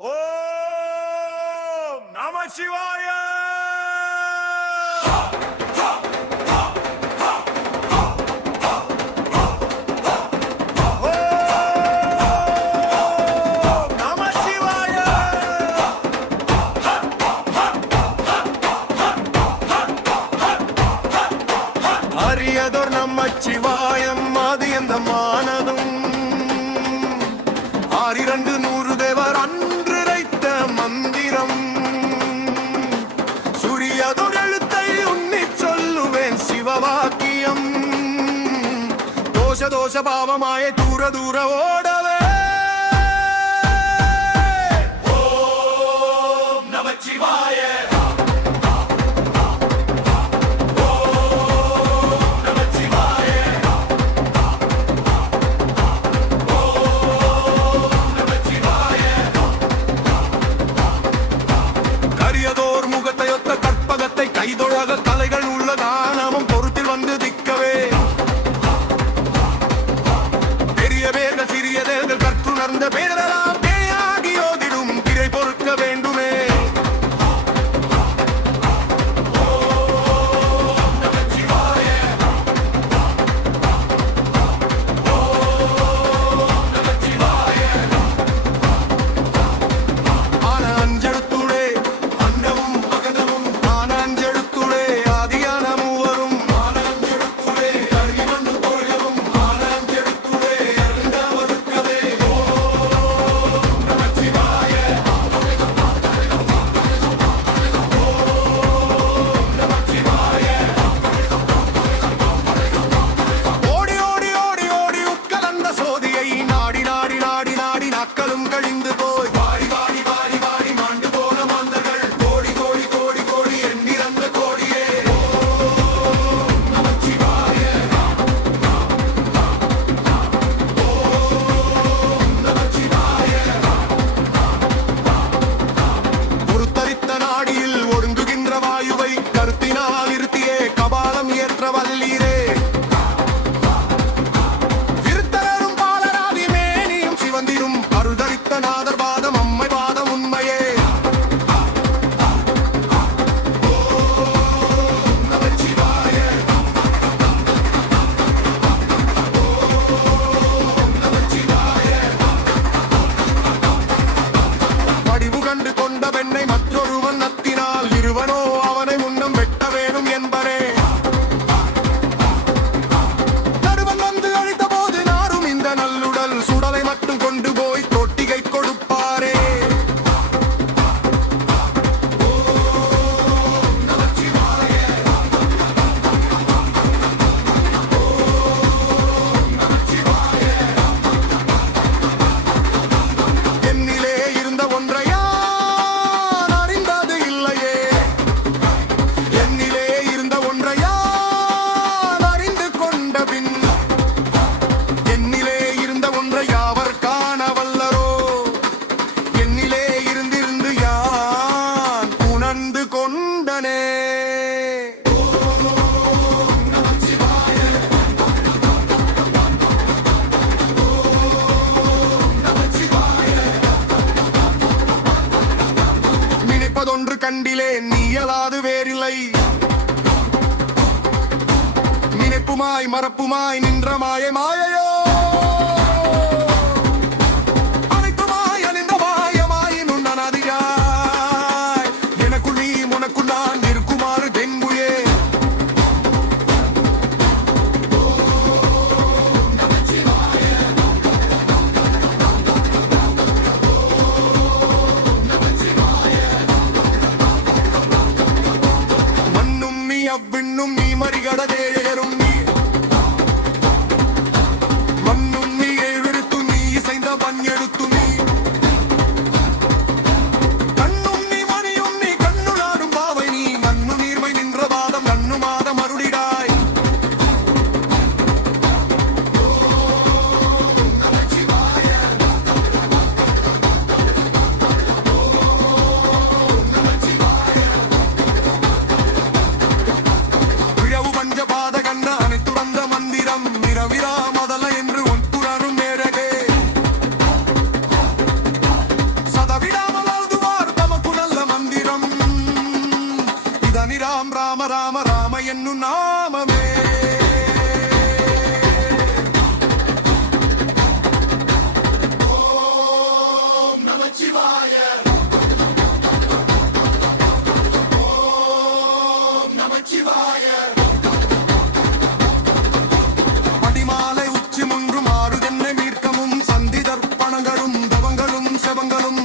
ஓம் நம சிவாய. அரியதோர் நமச்சிவாயம் ஆதி அந்த மானதும் ஆறிரண்டு நூறு தேவர் அன்றிரைத்த மந்திரம் சூரியதோர் எழுத்தை உன்னி சொல்லுவேன் சிவவாக்கியம் தோஷ தோஷ பாவமாய தூர தூர ஓடவே. ஓம் நமச்சிவாய. கைதொழக கலைகள் உள்ள தானமும் பொறுத்தில் வந்து திக்கவே பெரிய பேர்கள் சிறிய தேர்கள் கற்றுணர்ந்த பேரெல்லாம் பேயாகி ஓதிடும் திரை பொறுக்க வேண்டுமே. நினைப்பதொன்று கண்டிலே நீயலாது வேறில்லை நினைப்புமாய் மறப்புமாய் நின்ற மாய மாயையோ அனைத்துமாய் அணிந்த மாயமாய் நுண்ணனதியாய் எனக்குள் நீ உனக்குள் நான் இருக்குமாறு தென்புயே. அவ்விண்ணும் நீ மறிகட தேரும் நீ ராம ராம என்னும் நாமமே. ஓம் நமச்சிவாய. ஓம் நமச்சிவாய. அடிமாலை உச்சி முன்றும் ஆறுதென்னை மீட்கமும் சந்தி தர்ப்பணங்களும் தவங்களும் செவங்களும்